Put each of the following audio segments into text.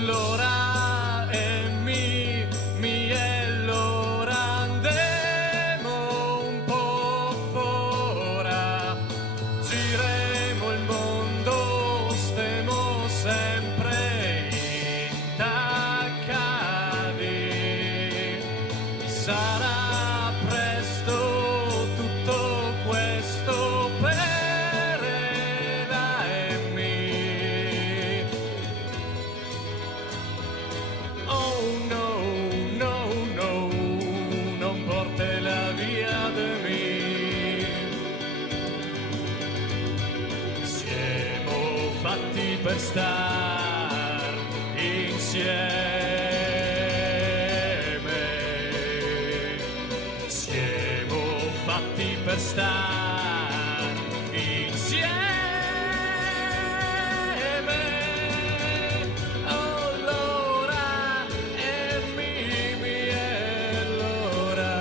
l'ora e mi è l'ora andemo un po' fora, giremo il mondo, stemo sempre intaccati. Sarà presto tutto questo per Ela e me. Oh no, no, no, non portela via de me. Siamo fatti per star insieme. Siamo fatti per star insieme. Oh, l'ora e mi è l'ora.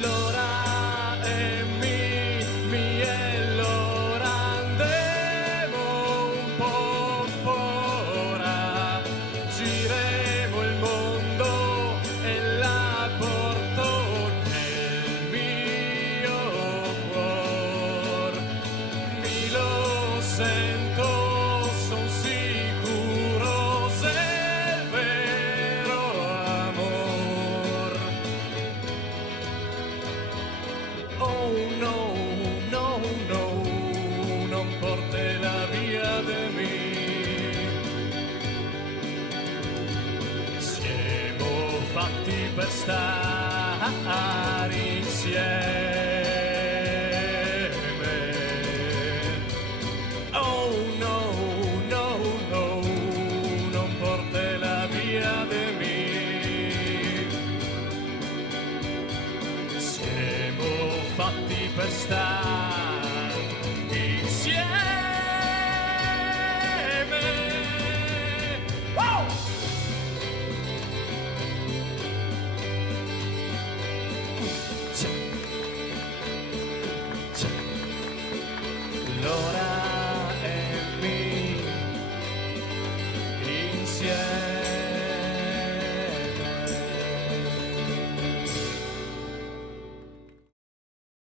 L'ora e mi è l'ora, andemo un po' fora, giremo il mondo e la porto nel mio cuor. Mi lo sento, son sicuro, se è il vero amor. Oh no, no, no, non portela via de me. Siamo fatti per star insieme.